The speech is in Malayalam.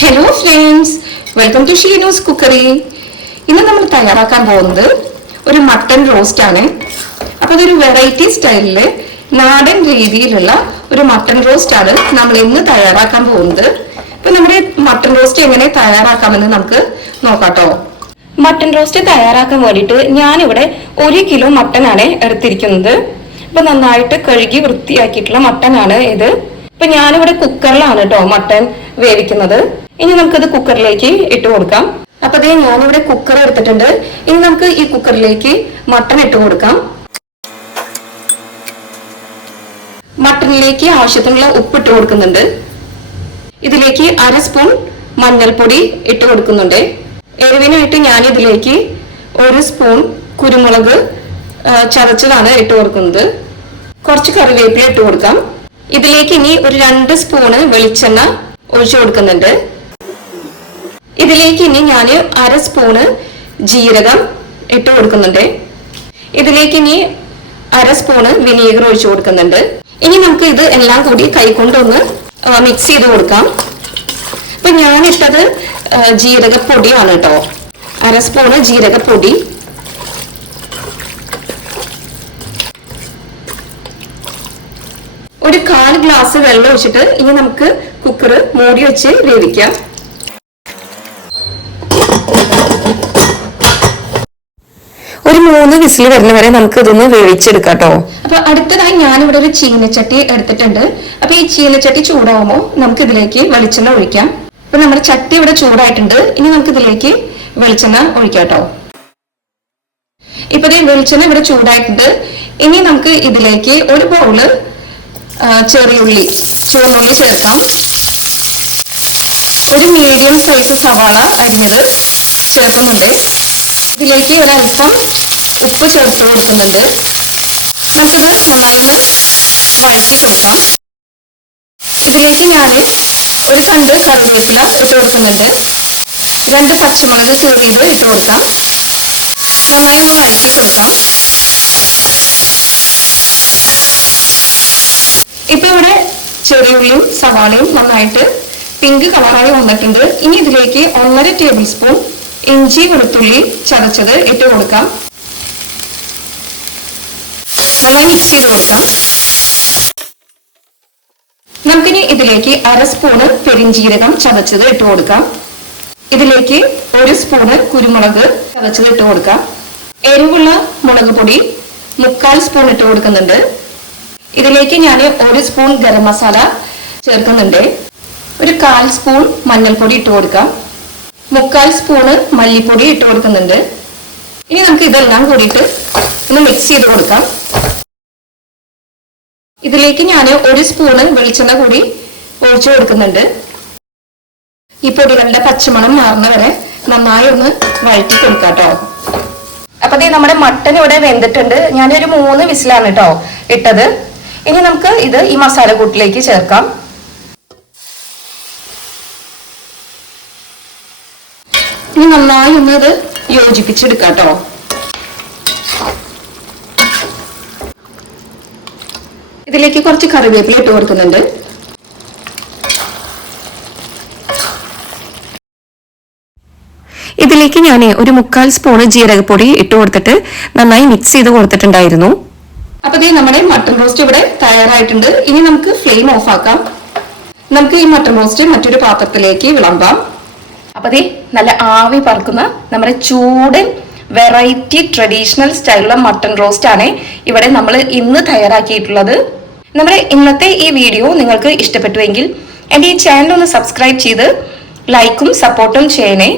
Hello friends, welcome to Sheenu's cookery. ഇന്ന് നമ്മൾ തയ്യാറാക്കാൻ പോകുന്നത് ഒരു മട്ടൺ റോസ്റ്റ് ആണ്. അപ്പോൾ അതൊരു വെറൈറ്റി സ്റ്റൈലില് നാടൻ രീതിയിലുള്ള ഒരു മട്ടൺ റോസ്റ്റ് ആണ് നമ്മൾ ഇന്ന് തയ്യാറാക്കാൻ പോകുന്നത്. അപ്പൊ നമ്മുടെ മട്ടൺ റോസ്റ്റ് എങ്ങനെ തയ്യാറാക്കാമെന്ന് നമുക്ക് നോക്കാട്ടോ. മട്ടൺ റോസ്റ്റ് തയ്യാറാക്കാൻ വേണ്ടിയിട്ട് ഞാനിവിടെ 1 കിലോ മട്ടൺ ആണ് എടുത്തിരിക്കുന്നത്. അപ്പൊ നന്നായിട്ട് കഴുകി വൃത്തിയാക്കിയിട്ടുള്ള മട്ടൺ ആണ് ഇത്. ഇപ്പൊ ഞാനിവിടെ കുക്കറിലാണ് കേട്ടോ മട്ടൺ വേവിക്കുന്നത്. ഇനി നമുക്കത് കുക്കറിലേക്ക് ഇട്ട് കൊടുക്കാം. അപ്പൊ അതേ ഞാനിവിടെ കുക്കർ എടുത്തിട്ടുണ്ട്. ഇനി നമുക്ക് ഈ കുക്കറിലേക്ക് മട്ടൺ ഇട്ട് കൊടുക്കാം. മട്ടണിലേക്ക് ആവശ്യത്തിനുള്ള ഉപ്പ് ഇട്ട് കൊടുക്കുന്നുണ്ട്. ഇതിലേക്ക് 1/2 സ്പൂൺ മഞ്ഞൾപ്പൊടി ഇട്ട് കൊടുക്കുന്നുണ്ട്. എരിവിനായിട്ട് ഞാൻ ഇതിലേക്ക് 1 സ്പൂൺ കുരുമുളക് ചതച്ചതാണ് ഇട്ട് കൊടുക്കുന്നത്. കുറച്ച് കറിവേപ്പില ഇട്ട് കൊടുക്കാം. ഇതിലേക്ക് ഇനി ഒരു 2 സ്പൂണ് വെളിച്ചെണ്ണ ഒഴിച്ചു കൊടുക്കുന്നുണ്ട്. ഇതിലേക്ക് ഇനി ഞാൻ 1/2 സ്പൂണ് ജീരകം ഇട്ട് കൊടുക്കുന്നുണ്ട്. ഇതിലേക്ക് ഇനി 1/2 സ്പൂണ് വിനീഗർ ഒഴിച്ചു കൊടുക്കുന്നുണ്ട്. ഇനി നമുക്ക് ഇത് എല്ലാം കൂടി കൈകൊണ്ടൊന്ന് മിക്സ് ചെയ്ത് കൊടുക്കാം. അപ്പൊ ഞാൻ ഇട്ടത് ജീരകപ്പൊടിയാണ് കേട്ടോ. 1/2 സ്പൂണ് ജീരകപ്പൊടി, ഒരു 1/4 ഗ്ലാസ് വെള്ളം ഒഴിച്ചിട്ട് ഇനി നമുക്ക് കുക്കർ മൂടി വെച്ച് വേവിക്കാം. ഒരു 3 വിസിൽ വരുന്ന വരെ നമുക്ക് ഇതൊന്ന് വേവിച്ചെടുക്കാം കേട്ടോ. അപ്പൊ അടുത്തതായി ഞാനിവിടെ ഒരു ചീനച്ചട്ടി എടുത്തിട്ടുണ്ട്. അപ്പൊ ഈ ചീനച്ചട്ടി ചൂടാവുമ്പോൾ നമുക്ക് ഇതിലേക്ക് വെളിച്ചെണ്ണ ഒഴിക്കാം. അപ്പൊ നമ്മുടെ ചട്ടി ഇവിടെ ചൂടായിട്ടുണ്ട്. ഇനി നമുക്ക് ഇതിലേക്ക് വെളിച്ചെണ്ണ ഒഴിക്കാം കേട്ടോ. ഇപ്പൊ വെളിച്ചെണ്ണ ഇവിടെ ചൂടായിട്ടുണ്ട്. ഇനി നമുക്ക് ഇതിലേക്ക് ഒരു ബൗള് ചെറിയുള്ളി, ചുവന്നുള്ളി ചേർക്കാം. ഒരു മീഡിയം സൈസ് സവാള അരിഞ്ഞത് ചേർക്കുന്നുണ്ട്. ഇതിലേക്ക് ഒരൽപ്പം ഉപ്പ് ചേർത്ത് കൊടുക്കുന്നുണ്ട്. നമുക്കിത് നന്നായി വഴറ്റി കൊടുക്കാം. ഇതിലേക്ക് ഞാൻ ഒരു തണ്ട് കറിവേപ്പില ഇട്ട് കൊടുക്കുന്നുണ്ട്. 2 പച്ചമുളക് കീറിയത് ഇട്ട് കൊടുക്കാം. നന്നായി വഴറ്റി കൊടുക്കാം. ഇപ്പൊ ഇവിടെ ചെറിയുള്ളിയും സവാളയും നന്നായിട്ട് പിങ്ക് കളറായി വന്നിട്ടുണ്ട്. ഇനി ഇതിലേക്ക് 1.5 ടേബിൾ സ്പൂൺ ഇഞ്ചി വെളുത്തുള്ളി ചതച്ചത് ഇട്ട് കൊടുക്കാം. നന്നായി മിക്സ് ചെയ്ത് കൊടുക്കാം. നമുക്കിനി ഇതിലേക്ക് 1/2 സ്പൂണ് പെരിഞ്ജീരകം ചതച്ചത് ഇട്ട് കൊടുക്കാം. ഇതിലേക്ക് 1 സ്പൂണ് കുരുമുളക് ചതച്ചത് ഇട്ട് കൊടുക്കാം. എരിവുള്ള മുളക് പൊടി 1/4 സ്പൂൺ ഇട്ട് കൊടുക്കുന്നുണ്ട്. ഇതിലേക്ക് ഞാൻ 1 സ്പൂൺ ഗരം മസാല ചേർക്കുന്നുണ്ട്. ഒരു 1/4 സ്പൂൺ മഞ്ഞൾപ്പൊടി ഇട്ട് കൊടുക്കാം. 1/4 സ്പൂണ് മല്ലിപ്പൊടി ഇട്ട് കൊടുക്കുന്നുണ്ട്. ഇനി നമുക്ക് ഇതെല്ലാം കൂടിയിട്ട് ഒന്ന് മിക്സ് ചെയ്ത് കൊടുക്കാം. ഇതിലേക്ക് ഞാൻ 1 സ്പൂണ് വെളിച്ചെണ്ണ കൂടി ഒഴിച്ചു കൊടുക്കുന്നുണ്ട്. ഈ പൊടികളുടെ പച്ചമണം മാറുന്ന വരെ നന്നായി ഒന്ന് വഴറ്റി കൊടുക്കാം കേട്ടോ. അപ്പൊ നമ്മുടെ മട്ടൻ ഇവിടെ വെന്തിട്ടുണ്ട്. ഞാനൊരു 3 വിസിലാണ് കേട്ടോ ഇട്ടത്. ഇനി നമുക്ക് ഇത് ഈ മസാല കൂട്ടിലേക്ക് ചേർക്കാം. ഇനി നന്നായി ഒന്ന് ഇത് യോജിപ്പിച്ചെടുക്കാം കേട്ടോ. ഇതിലേക്ക് കുറച്ച് കറിവേപ്പില ഇട്ട് കൊടുക്കുന്നുണ്ട്. ഇതിലേക്ക് ഞാൻ ഒരു 1/4 സ്പൂണ് ജീരകപ്പൊടി ഇട്ട് കൊടുത്തിട്ട് നന്നായി മിക്സ് ചെയ്ത് കൊടുത്തിട്ടുണ്ടായിരുന്നു. അപ്പൊ നമ്മുടെ മട്ടൺ റോസ്റ്റ് ഇവിടെ തയ്യാറായിട്ടുണ്ട്. ഇനി നമുക്ക് ഫ്ലെയിം ഓഫ് ആക്കാം. നമുക്ക് ഈ മട്ടൺ റോസ്റ്റ് മറ്റൊരു പാത്രത്തിലേക്ക് വിളമ്പാം. അപ്പൊ നല്ല ആവി പറക്കുന്ന നമ്മുടെ ചൂടൻ വെറൈറ്റി ട്രഡീഷണൽ സ്റ്റൈലുള്ള മട്ടൺ റോസ്റ്റ് ആണ് ഇവിടെ നമ്മൾ ഇന്ന് തയ്യാറാക്കിയിട്ടുള്ളത്. നമ്മുടെ ഇന്നത്തെ ഈ വീഡിയോ നിങ്ങൾക്ക് ഇഷ്ടപ്പെട്ടുവെങ്കിൽ എൻ്റെ ഈ ചാനൽ ഒന്ന് സബ്സ്ക്രൈബ് ചെയ്ത് ലൈക്കും സപ്പോർട്ടും ചെയ്യണേ.